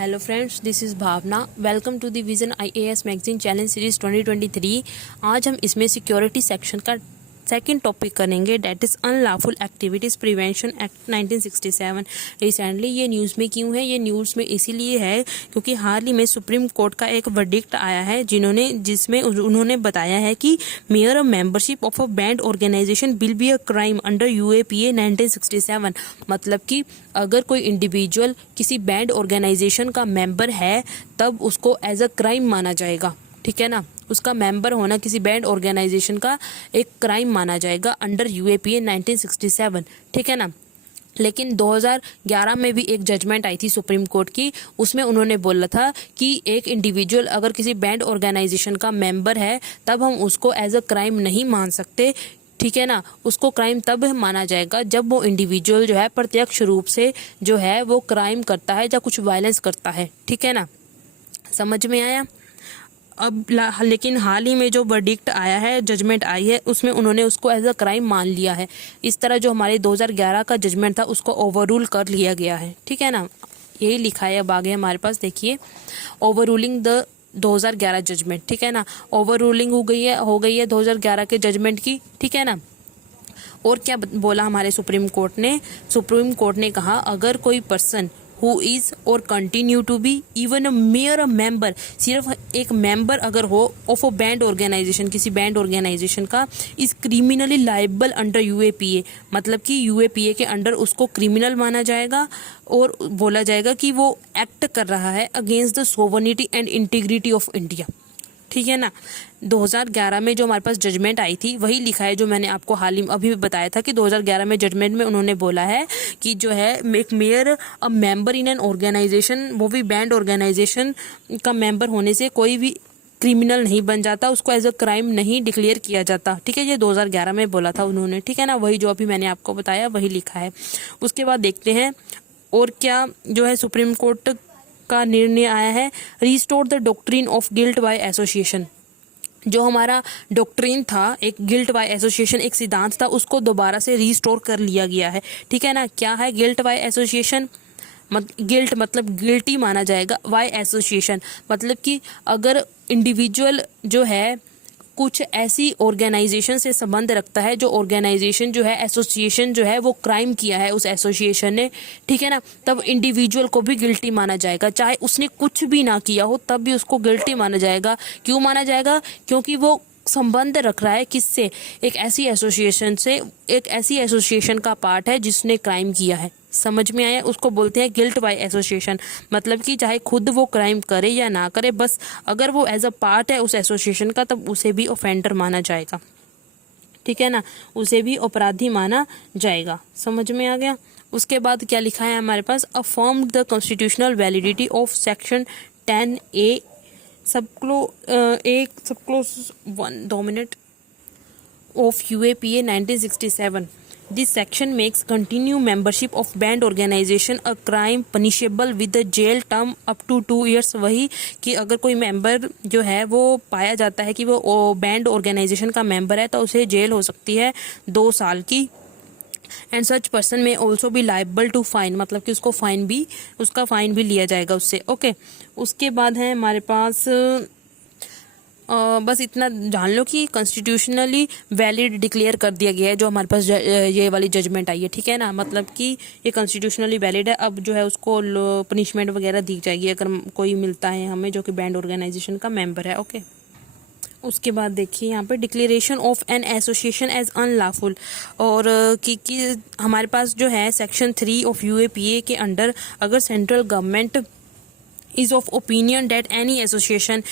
Hello friends, this is Bhavna. Welcome to the Vision IAS magazine challenge series 2023। आज हम इसमें security section का second topic करेंगे, that is unlawful activities prevention act 1967। Recently ये news में क्यों है? ये न्यूज़ में इसीलिए है क्योंकि हाल ही में सुप्रीम कोर्ट का एक वर्डिक्ट आया है जिसमें उन्होंने बताया है कि mere membership of a banned organisation will be a crime under UAPA 1967। मतलब कि अगर कोई इंडिविजुअल किसी बैंड ऑर्गेनाइजेशन का मेंबर है तब उसको एज अ क्राइम माना जाएगा। ठीक है ना, उसका मेंबर होना किसी बैंड ऑर्गेनाइजेशन का एक क्राइम माना जाएगा अंडर यूएपीए 1967। ठीक है ना। लेकिन 2011 में भी एक जजमेंट आई थी सुप्रीम कोर्ट की, उसमें उन्होंने बोला था कि एक इंडिविजुअल अगर किसी बैंड ऑर्गेनाइजेशन का मेंबर है तब हम उसको एज अ क्राइम नहीं मान सकते। ठीक है ना, उसको क्राइम तब माना जाएगा जब वो इंडिविजुअल जो है प्रत्यक्ष रूप से जो है वो क्राइम करता है या कुछ वायलेंस करता है। ठीक है ना, समझ में आया? अब लेकिन हाल ही में जो वर्डिक्ट आया है, जजमेंट आई है, उसमें उन्होंने उसको एज अ क्राइम मान लिया है। इस तरह जो हमारे 2011 का जजमेंट था उसको ओवररूल कर लिया गया है। ठीक है ना, यही लिखा है। अब आगे हमारे पास देखिए, ओवर रूलिंग द 2011 जजमेंट। ठीक है ना, ओवर रूलिंग हो गई है 2011 के जजमेंट की। ठीक है ना। और क्या बोला हमारे सुप्रीम कोर्ट ने? सुप्रीम कोर्ट ने कहा अगर कोई पर्सन हु इज और continue to be even a mere a member, सिर्फ एक मेंबर अगर हो ऑफ अ बैंड ऑर्गेनाइजेशन, किसी बैंड ऑर्गेनाइजेशन का, is criminally liable under UAPA, मतलब कि यूएपीए के अंडर उसको क्रिमिनल माना जाएगा और बोला जाएगा कि वो एक्ट कर रहा है against the sovereignty and integrity of India. ठीक है ना, 2011 में जो हमारे पास जजमेंट आई थी वही लिखा है जो मैंने आपको हाल ही अभी बताया था कि 2011 में जजमेंट में उन्होंने बोला है कि जो है एक mere a member in an organisation, वो भी बैंड ऑर्गेनाइजेशन का मेंबर होने से कोई भी क्रिमिनल नहीं बन जाता, उसको एज अ क्राइम नहीं डिक्लेयर किया जाता। ठीक है, ये 2011 में बोला था उन्होंने। ठीक है ना, वही जो अभी मैंने आपको बताया वही लिखा है। उसके बाद देखते हैं और क्या जो है सुप्रीम कोर्ट का निर्णय आया है। Restore the doctrine of guilt by association. जो हमारा डॉक्ट्रिन था, एक गिल्ट बाय एसोसिएशन एक सिद्धांत था, उसको दोबारा से रिस्टोर कर लिया गया है। ठीक है ना, क्या है गिल्ट बाय एसोसिएशन? गिल्ट मतलब गिल्टी माना जाएगा, बाय एसोसिएशन मतलब कि अगर इंडिविजुअल जो है कुछ ऐसी ऑर्गेनाइजेशन से संबंध रखता है जो ऑर्गेनाइजेशन जो है, एसोसिएशन जो है वो क्राइम किया है उस एसोसिएशन ने। ठीक है ना, तब इंडिविजुअल को भी गिल्टी माना जाएगा, चाहे उसने कुछ भी ना किया हो तब भी उसको गिल्टी माना जाएगा। क्यों माना जाएगा? क्योंकि वो संबंध रख रहा है किससे? एक ऐसी एसोसिएशन से, एक ऐसी एसोसिएशन का पार्ट है जिसने क्राइम किया है। समझ में आया? उसको बोलते हैं गिल्ट बाय एसोसिएशन। मतलब कि चाहे खुद वो क्राइम करे या ना करे, बस अगर वो एज अ पार्ट है उस एसोसिएशन का तब उसे भी ऑफेंडर माना जाएगा। ठीक है ना, उसे भी अपराधी माना जाएगा। समझ में आ गया? उसके बाद क्या लिखा है हमारे पास? Affirm the constitutional validity of section 10A subclause 1 of UAPA 1967. This section makes continued membership of band organization a crime punishable with a jail term up to 2 years। वही कि अगर कोई मेंबर जो है वो पाया जाता है कि वो बैंड ऑर्गेनाइजेशन का मेंबर है तो उसे जेल हो सकती है 2 साल की। एंड सच पर्सन में ऑल्सो भी लाइबल टू फाइन, मतलब कि उसका फाइन भी लिया जाएगा उससे। ओके, उसके बाद है हमारे पास बस इतना जान लो कि कॉन्स्टिट्यूशनली वैलिड डिक्लेयर कर दिया गया है जो हमारे पास ये वाली जजमेंट आई है। ठीक है ना, मतलब कि ये कॉन्स्टिट्यूशनली वैलिड है। अब जो है उसको पनिशमेंट वगैरह दी जाएगी अगर कोई मिलता है हमें जो कि बैंड ऑर्गेनाइजेशन का मेंबर है। ओके, उसके बाद देखिए यहाँ पे declaration of an association as unlawful, और कि हमारे पास जो है सेक्शन 3 ऑफ यूएपीए के अंडर अगर central government is of opinion that any association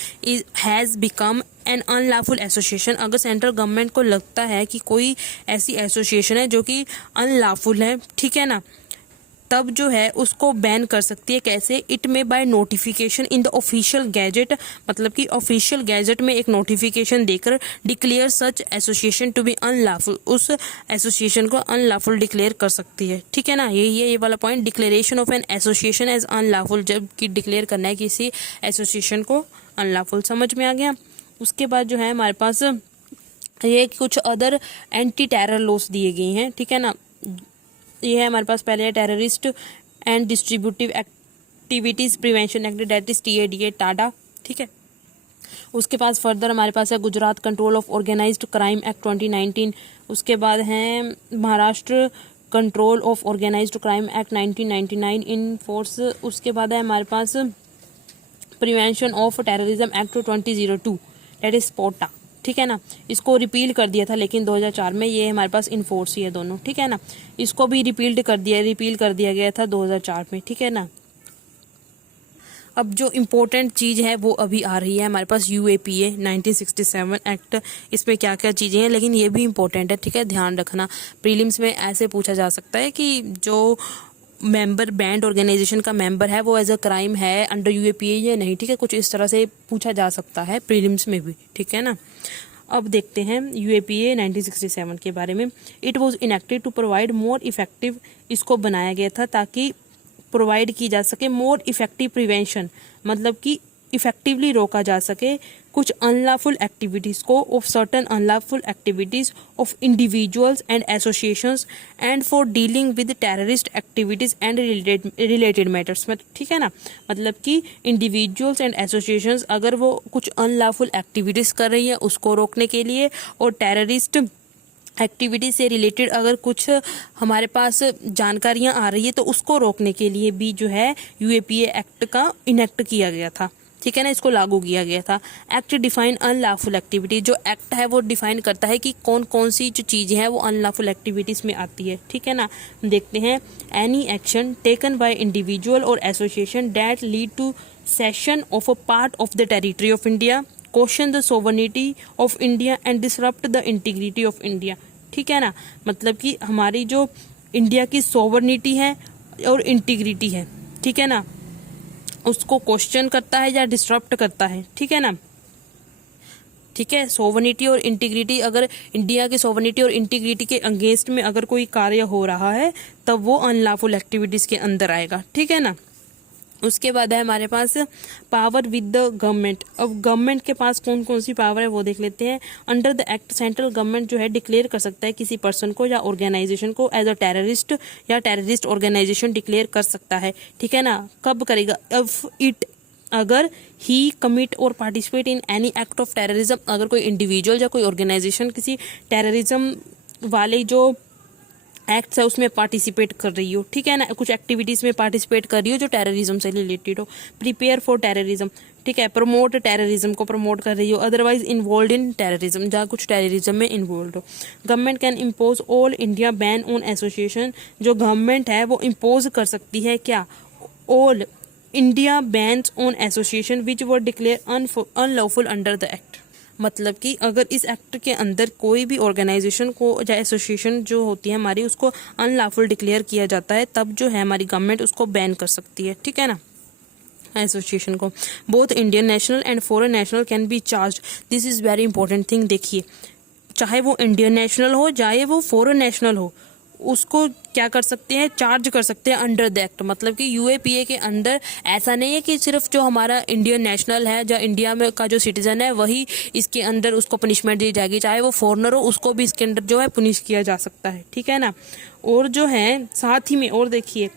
has become an unlawful association, अगर सेंट्रल गवर्नमेंट को लगता है कि कोई ऐसी एसोसिएशन है जो कि अनलॉफुल है, ठीक है ना, तब जो है उसको बैन कर सकती है। कैसे? It may by notification in the official gazette, मतलब कि ऑफिशियल गैजेट में एक नोटिफिकेशन देकर declare such association to be unlawful, उस एसोसिएशन को अनलॉफुल डिक्लेयर कर सकती है। ठीक है ना, यही है ये वाला point, declaration of an association as unlawful, जब कि डिक्लेयर करना है किसी एसोसिएशन को अनलॉफुल। समझ में आ गया? उसके बाद जो है हमारे पास ये कुछ अदर एंटी टेरर लॉस दिए गए हैं। ठीक है ना, ये है हमारे पास पहले terrorist and distributive act activities prevention act that is TADA TADA, ठीक है। उसके पास फर्दर हमारे पास है Gujarat control of organised crime act 2019। उसके बाद है Maharashtra control of organised crime act 1999 in force. उसके बाद है हमारे पास prevention of terrorism act 2002 that is POTA, ठीक है ना। इसको रिपील कर दिया था लेकिन 2004 में, ये हमारे पास इनफोर्स ही है दोनों, ठीक है ना। इसको भी रिपील कर दिया गया था 2004 में, ठीक है ना। अब जो इम्पोर्टेंट चीज़ है वो अभी आ रही है हमारे पास UAPA 1967 एक्ट। इसमें क्या क्या चीज़ें हैं, लेकिन ये भी इम्पोर्टेंट है, ठीक है, ध्यान रखना। प्रीलिम्स में ऐसे पूछा जा सकता है कि जो मेंबर बैंड ऑर्गेनाइजेशन का मेंबर है वो एज अ क्राइम है अंडर UAPA या नहीं, ठीक है, कुछ इस तरह से पूछा जा सकता है प्रीलिम्स में भी, ठीक है ना। अब देखते हैं UAPA 1967 के बारे में। It was enacted to provide more effective, इसको बनाया गया था ताकि प्रोवाइड की जा सके मोर इफेक्टिव प्रिवेंशन, मतलब कि इफेक्टिवली रोका जा सके कुछ अनलॉफुल एक्टिविटीज़ को, of certain unlawful activities of individuals and associations and for dealing with terrorist activities and related matters में, ठीक है ना। मतलब कि इंडिविजुअल्स एंड एसोसिएशंस अगर वो कुछ अनलॉफुल एक्टिविटीज़ कर रही है उसको रोकने के लिए, और टेररिस्ट एक्टिविटी से रिलेटेड अगर कुछ हमारे पास जानकारियां आ रही है तो उसको रोकने के लिए भी जो है UAPA एक्ट का इनेक्ट किया गया था, ठीक है ना, इसको लागू किया गया था। एक्ट डिफाइन अनलॉफुल एक्टिविटी, जो एक्ट है वो डिफाइन करता है कि कौन कौन सी जो चीज़ें हैं वो अनलॉफुल एक्टिविटीज़ में आती है, ठीक है ना। देखते हैं, any action taken by individual और association that lead to cession of a part of the territory of India, question the sovereignty of India and disrupt the integrity of India, ठीक है ना। मतलब कि हमारी जो इंडिया की सोवरेनिटी है और इंटीग्रिटी है, ठीक है ना, उसको क्वेश्चन करता है या डिस्टर्ब करता है, ठीक है ना। ठीक है, सोवरेनिटी और इंटीग्रिटी, अगर इंडिया की सोवरेनिटी और इंटीग्रिटी के अगेंस्ट में अगर कोई कार्य हो रहा है तब वो अनलॉफुल एक्टिविटीज के अंदर आएगा, ठीक है ना। उसके बाद है हमारे पास पावर विद द गवर्नमेंट। अब गवर्नमेंट के पास कौन कौन सी पावर है वो देख लेते हैं। Under the act central government जो है डिक्लेयर कर सकता है किसी पर्सन को या ऑर्गेनाइजेशन को एज अ टेररिस्ट या टेररिस्ट ऑर्गेनाइजेशन डिक्लेयर कर सकता है, ठीक है ना। कब करेगा, इफ इट, अगर ही कमिट और participate in any act of terrorism, अगर कोई इंडिविजुअल या कोई ऑर्गेनाइजेशन किसी टेररिज्म वाले जो एक्ट्स है उसमें पार्टिसिपेट कर रही हो, ठीक है ना, कुछ एक्टिविटीज में पार्टिसिपेट कर रही हो जो टेररिज्म से रिलेटेड हो। प्रिपेयर फॉर टेररिज्म, ठीक है, प्रमोट टेररिज्म को प्रमोट कर रही हो। अदरवाइज इन्वॉल्व इन टेररिज्म, जहाँ कुछ टेररिज्म में इन्वॉल्व हो। Government can impose all India ban on association, जो गवर्नमेंट है वो इम्पोज कर सकती है क्या, all India bans on association which were declare unlawful under the act. मतलब कि अगर इस एक्ट के अंदर कोई भी ऑर्गेनाइजेशन को या एसोसिएशन जो होती है हमारी उसको अनलॉफुल डिक्लेयर किया जाता है तब जो है हमारी गवर्नमेंट उसको बैन कर सकती है, ठीक है ना, एसोसिएशन को। Both Indian national and foreign national can be charge, this is very important thing. देखिए, चाहे वो इंडियन नेशनल हो चाहे वो फॉरेन नेशनल हो, उसको क्या कर सकते हैं, चार्ज कर सकते हैं अंडर द एक्ट। मतलब कि UAPA के अंदर ऐसा नहीं है कि सिर्फ जो हमारा इंडियन नेशनल है या इंडिया में का जो सिटीजन है वही इसके अंदर उसको पनिशमेंट दी जाएगी, चाहे वो फॉरनर हो उसको भी इसके अंदर जो है पुनिश किया जा सकता है, ठीक है ना। और जो है साथ ही में और देखिए,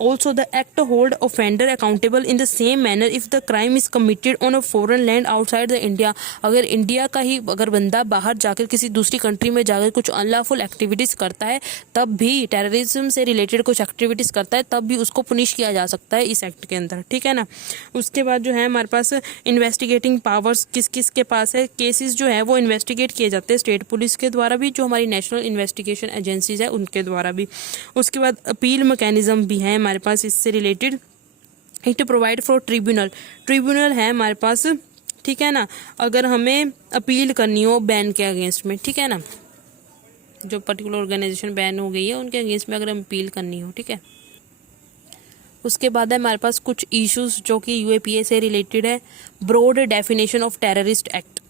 also the act hold offender accountable in the same manner if the crime is committed on a foreign land outside the India। अगर इंडिया का ही अगर बंदा बाहर जाकर किसी दूसरी कंट्री में जाकर कुछ अनलॉफुल एक्टिविटीज करता है, तब भी टेररिज्म से रिलेटेड कुछ एक्टिविटीज करता है तब भी उसको पुनिश किया जा सकता है इस एक्ट के अंदर, ठीक है ना। उसके बाद जो है हमारे पास इन्वेस्टिगेटिंग पावर्स किस किस के पास है, केसेस जो है वो इन्वेस्टिगेट किए जाते हैं स्टेट पुलिस के द्वारा भी, जो हमारी नेशनल इन्वेस्टिगेशन एजेंसीज है उनके द्वारा भी। उसके बाद अपील मैकेनिज्म भी है हमारे पास इससे related. It provide for tribunal, tribunal है हमारे पास, ठीक है ना, अगर हमें अपील करनी हो बैन के अगेंस्ट में, ठीक है ना, जो पर्टिकुलर ऑर्गेनाइजेशन बैन हो गई है उनके अगेंस्ट में अगर हम अपील करनी हो, ठीक है। उसके बाद है हमारे पास कुछ इश्यूज जो कि UAPA से रिलेटेड है। Broad definition of terrorist act,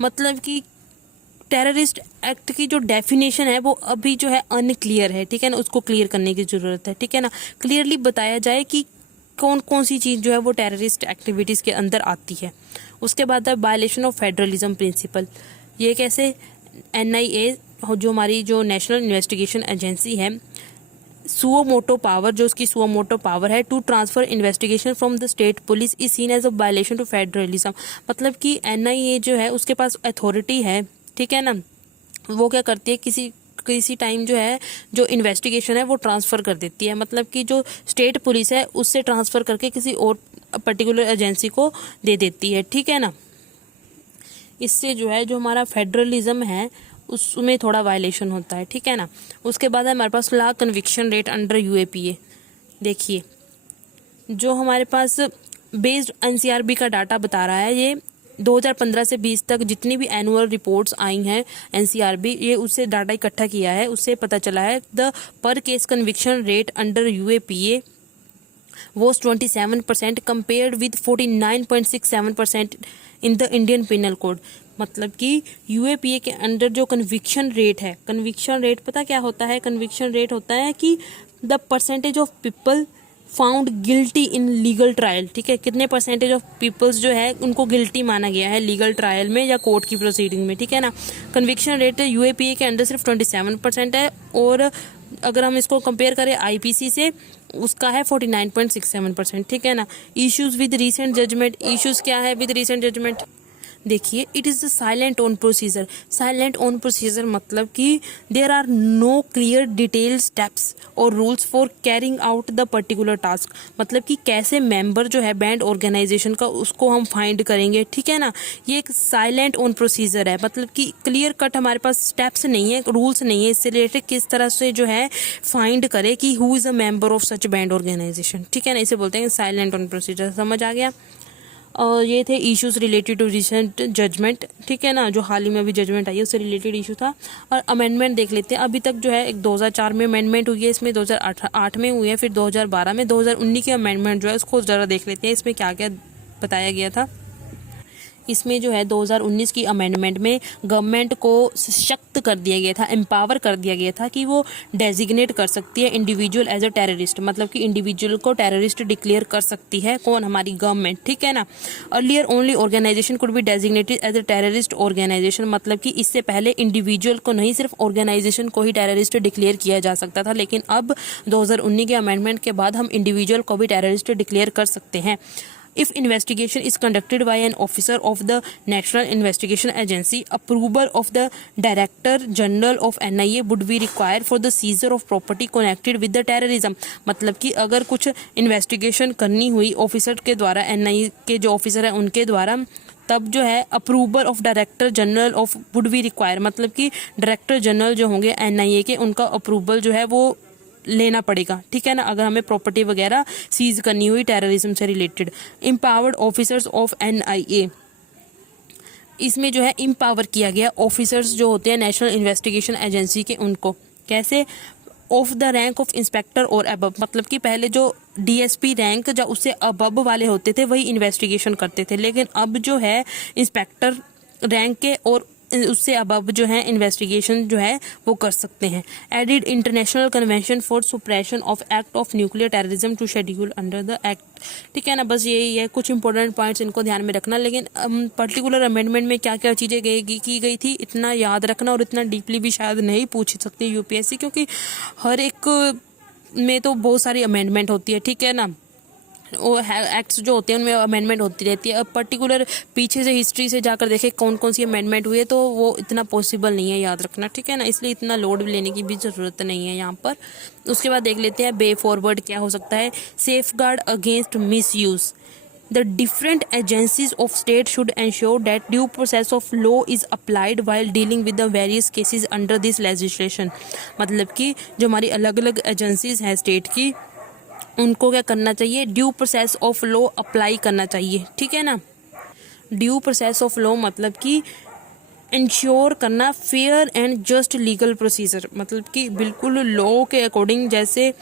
मतलब कि टेररिस्ट एक्ट की जो डेफिनेशन है वो अभी जो है अनक्लियर है, ठीक है ना, उसको क्लियर करने की ज़रूरत है, ठीक है ना। क्लियरली बताया जाए कि कौन कौन सी चीज़ जो है वो टेररिस्ट एक्टिविटीज़ के अंदर आती है। उसके बाद है वायलेशन ऑफ फेडरलिज्म प्रिंसिपल, ये कैसे, NIA जो हमारी जो नेशनल इन्वेस्टिगेशन एजेंसी है सुओ मोटो पावर, जो उसकी सुओ मोटो पावर है to transfer investigation from the state police is seen as a violation to federalism. मतलब कि एनआईए जो है उसके पास अथॉरिटी है, ठीक है ना, वो क्या करती है किसी टाइम जो है जो इन्वेस्टिगेशन है वो ट्रांसफ़र कर देती है। मतलब कि जो स्टेट पुलिस है उससे ट्रांसफ़र करके किसी और पर्टिकुलर एजेंसी को दे देती है, ठीक है ना। इससे जो है जो हमारा फेडरलिज्म है उसमें थोड़ा वायलेशन होता है, ठीक है ना। उसके बाद है हमारे पास law conviction rate under UAPA. देखिए जो हमारे पास बेस्ड एनसीआरबी का डाटा बता रहा है, ये 2015 से 20 तक जितनी भी एनुअल रिपोर्ट्स आई हैं एनसीआरबी, ये उससे डाटा इकट्ठा किया है, उससे पता चला है द पर case conviction rate under UAPA was 27% compared with 49.67% in the Indian penal code. मतलब कि यूएपीए के अंडर जो कन्विक्शन रेट है, कन्विक्शन रेट पता क्या होता है, कन्विक्शन रेट होता है कि the percentage of people found guilty in legal trial, ठीक है, कितने परसेंटेज ऑफ पीपल्स जो है उनको गिल्टी माना गया है लीगल ट्रायल में या कोर्ट की प्रोसीडिंग में, ठीक है ना। कन्विक्शन रेट यूएपीए के अंडर सिर्फ 27% है, और अगर हम इसको कंपेयर करें आईपीसी से उसका है 49.67%, ठीक है ना। Issues with recent judgement, issues क्या है विद रीसेंट जजमेंट, देखिए it is the silent on procedure. Silent on procedure मतलब कि there are no clear detail steps और rules for carrying out the particular task. मतलब कि कैसे मेंबर जो है बैंड ऑर्गेनाइजेशन का उसको हम फाइंड करेंगे, ठीक है ना। ये एक साइलेंट ऑन प्रोसीजर है, मतलब कि क्लियर कट हमारे पास स्टेप्स नहीं है, रूल्स नहीं है इससे रिलेटेड किस तरह से जो है फाइंड करे कि who is a member of such banned organisation, ठीक है ना। इसे बोलते हैं साइलेंट ऑन प्रोसीजर। समझ आ गया। और ये थे issues related to recent judgment, ठीक है ना, जो हाल ही में अभी जजमेंट आई है उससे रिलेटेड इशू था। और अमेंडमेंट देख लेते हैं। अभी तक जो है एक 2004 में अमेंडमेंट हुई है, इसमें 2008 में हुई है, फिर 2012 में, 2019 की अमेंडमेंट जो है उसको ज़रा देख लेते हैं इसमें क्या क्या बताया गया था। इसमें जो है 2019 की अमेंडमेंट में गवर्नमेंट को सशक्त कर दिया गया था, एम्पावर कर दिया गया था कि वो डेजिग्नेट कर सकती है इंडिविजुअल एज अ टेररिस्ट। मतलब कि इंडिविजुअल को टेररिस्ट डिक्लेयर कर सकती है कौन, हमारी गवर्नमेंट, ठीक है ना। Earlier only organisation could be designated as a terrorist organisation. मतलब कि इससे पहले इंडिविजुअल को नहीं, सिर्फ ऑर्गेनाइजेशन को ही टेररिस्ट डिक्लेयर किया जा सकता था, लेकिन अब 2019 के अमेंडमेंट के बाद हम इंडिविजुअल को भी टेररिस्ट डिक्लेयर कर सकते हैं। If investigation is conducted by an officer of the National Investigation Agency, approval of the Director General of NIA would be required for the seizure of property connected with the terrorism। मतलब कि अगर कुछ investigation करनी हुई officer के द्वारा, NIA के जो ऑफिसर है उनके द्वारा, तब जो है approval of director general of would be require. मतलब कि डायरेक्टर जनरल जो होंगे NIA के, उनका अप्रूवल जो है वो लेना पड़ेगा, ठीक है ना, अगर हमें प्रॉपर्टी वगैरह सीज करनी हुई टेररिज्म से related. Empowered officers of NIA, इसमें जो है एम्पावर किया गया ऑफिसर्स जो होते हैं नेशनल इन्वेस्टिगेशन एजेंसी के, उनको कैसे, of the rank of inspector और अबव। मतलब कि पहले जो DSP रैंक या उससे अबव वाले होते थे वही इन्वेस्टिगेशन करते थे, लेकिन अब जो है इंस्पेक्टर रैंक के और उससे अबव जो है इन्वेस्टिगेशन जो है वो कर सकते हैं। Added international convention for suppression of act of nuclear terrorism to schedule under the act, ठीक है ना। बस यही है, कुछ इंपॉर्टेंट पॉइंट्स इनको ध्यान में रखना। लेकिन पर्टिकुलर अमेंडमेंट में क्या क्या चीज़ें की गई थी इतना याद रखना, और इतना डीपली भी शायद नहीं पूछ सकती UPSC, क्योंकि हर एक में तो बहुत सारी अमेंडमेंट होती है, ठीक है ना। वो एक्ट्स जो होते हैं उनमें अमेंडमेंट होती रहती है। अब पर्टिकुलर पीछे से हिस्ट्री से जाकर देखें कौन कौन सी अमेंडमेंट हुई है तो वो इतना पॉसिबल नहीं है याद रखना, ठीक है ना। इसलिए इतना लोड लेने की भी ज़रूरत नहीं है यहाँ पर। उसके बाद देख लेते हैं बे फॉरवर्ड क्या हो सकता है। Safe guard against miss use, The different agencies of state should ensure that due process of law is applied while dealing with the various cases under this legislation। मतलब कि जो हमारी अलग अलग एजेंसीज हैं स्टेट की, उनको क्या करना चाहिए, due process of law apply करना चाहिए, ठीक है ना। ड्यू प्रोसेस ऑफ लॉ मतलब कि इंश्योर करना fair and just legal procedure. मतलब कि बिल्कुल लॉ के अकॉर्डिंग, जैसे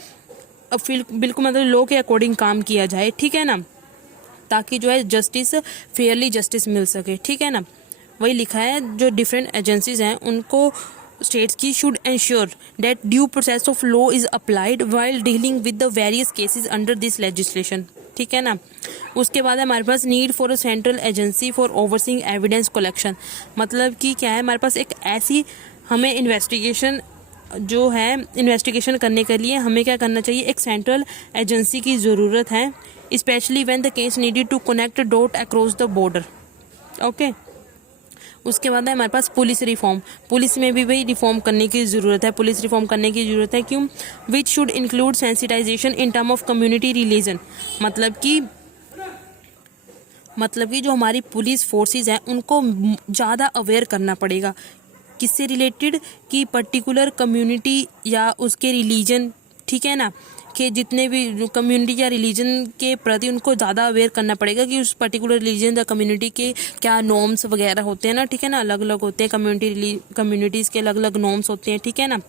बिल्कुल मतलब लॉ के अकॉर्डिंग काम किया जाए, ठीक है ना, ताकि जो है जस्टिस, फेयरली जस्टिस मिल सके, ठीक है ना। वही लिखा है, जो डिफरेंट एजेंसीज हैं उनको स्टेट्स की should ensure that due process of law is applied while dealing with the various cases under this legislation, ठीक है ना। उसके बाद हमारे पास need for a central agency for overseeing evidence collection. मतलब कि क्या है, हमारे पास एक ऐसी हमें इन्वेस्टिगेशन जो है इन्वेस्टिगेशन करने के लिए हमें क्या करना चाहिए, एक सेंट्रल एजेंसी की ज़रूरत है, specially when the case needed to connect dot across the border. Okay, उसके बाद है हमारे पास पुलिस रिफॉर्म। पुलिस में भी भाई रिफॉर्म करने की ज़रूरत है, पुलिस रिफॉर्म करने की ज़रूरत है। क्यों? Which should include sensitisation in term of community religion. मतलब कि जो हमारी पुलिस फोर्सेस हैं उनको ज़्यादा अवेयर करना पड़ेगा। किससे रिलेटेड? कि पर्टिकुलर कम्युनिटी या उसके रिलीजन, ठीक है ना, कि जितने भी कम्युनिटी या रिलीजन के प्रति उनको ज़्यादा अवेयर करना पड़ेगा कि उस पर्टिकुलर रिलीजन या कम्युनिटी के क्या नॉर्म्स वगैरह होते हैं ना, ठीक है ना, अलग अलग होते हैं, कम्युनिटीज़ के अलग अलग नॉर्म्स होते हैं, ठीक है ना।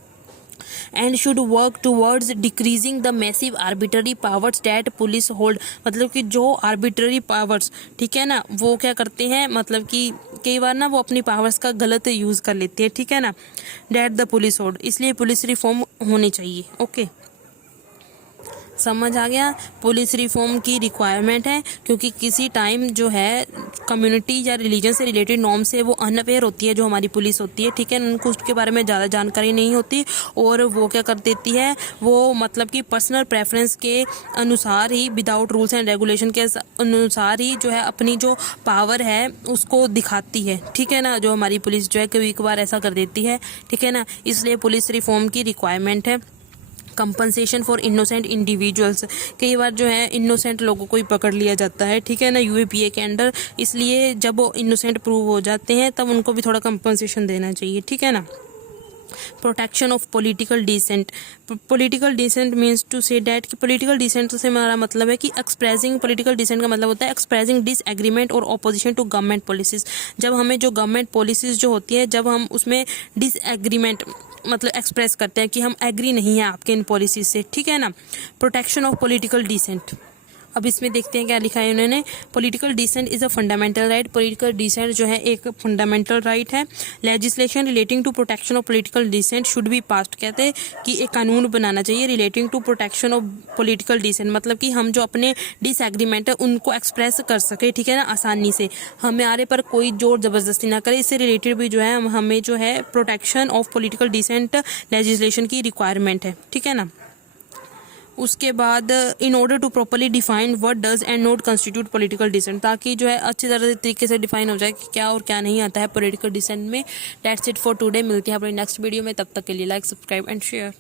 And should work towards decreasing the massive arbitrary powers that police hold. मतलब कि जो आर्बिट्ररी पावर्स, ठीक है ना, वो क्या करते हैं, मतलब कि कई बार ना वो अपनी पावर्स का गलत यूज़ कर लेते हैं, ठीक है ना, डैट द पुलिस होल्ड। इसलिए पुलिस रिफॉर्म होनी चाहिए। ओके, समझ आ गया। पुलिस रिफॉर्म की रिक्वायरमेंट है क्योंकि किसी टाइम जो है कम्युनिटी या रिलीजन से रिलेटेड नॉर्म से वो अनअवेयर होती है, जो हमारी पुलिस होती है, ठीक है, उनको उसके बारे में ज़्यादा जानकारी नहीं होती और वो क्या कर देती है, वो मतलब कि पर्सनल प्रेफरेंस के अनुसार ही, विदाउट रूल्स एंड रेगुलेशन के अनुसार ही जो है अपनी जो पावर है उसको दिखाती है, ठीक है ना। जो हमारी पुलिस जो है कभी कभार ऐसा कर देती है, ठीक है ना, इसलिए पुलिस रिफॉर्म की रिक्वायरमेंट है। Compensation for innocent individuals. कई बार जो है इनोसेंट लोगों को ही पकड़ लिया जाता है, ठीक है ना, यूएपीए के अंडर, इसलिए जब वो इनोसेंट प्रूव हो जाते हैं तब उनको भी थोड़ा कंपनसेशन देना चाहिए, ठीक है ना। Protection of political dissent. Political dissent means to say that कि पॉलिटिकल डिसेंट से हमारा मतलब है कि एक्सप्रेसिंग, पॉलिटिकल डिसेंट का मतलब होता है एक्सप्रेसिंग डिसएग्रीमेंट और ऑपोजिशन टू गवर्नमेंट पॉलिसीज। जब हमें जो गवर्नमेंट पॉलिसीज जो होती है, जब हम उसमें डिसएग्रीमेंट मतलब एक्सप्रेस करते हैं कि हम एग्री नहीं है आपके इन पॉलिसीज से, ठीक है ना। Protection of political dissent. अब इसमें देखते हैं क्या लिखा है उन्होंने। Political dissent is a fundamental right. Political dissent जो है एक फंडामेंटल राइट है। Legislation relating to protection of political dissent should be passed. कहते हैं कि एक कानून बनाना चाहिए relating to protection of political dissent, मतलब कि हम जो अपने डिसएग्रीमेंट है उनको एक्सप्रेस कर सके, ठीक है ना, आसानी से, हमारे पर कोई जोर जबरदस्ती ना करे। इससे रिलेटेड भी जो है हमें जो है protection of political dissent legislation की रिक्वायरमेंट है, ठीक है ना। उसके बाद in order to properly define what does and not constitute political dissent, ताकि जो है अच्छी तरह तरीके से डिफाइन हो जाए कि क्या और क्या नहीं आता है पॉलिटिकल डिसेंट में। That's it for today. मिलती है अपने नेक्स्ट वीडियो में, तब तक के लिए लाइक, सब्सक्राइब एंड शेयर।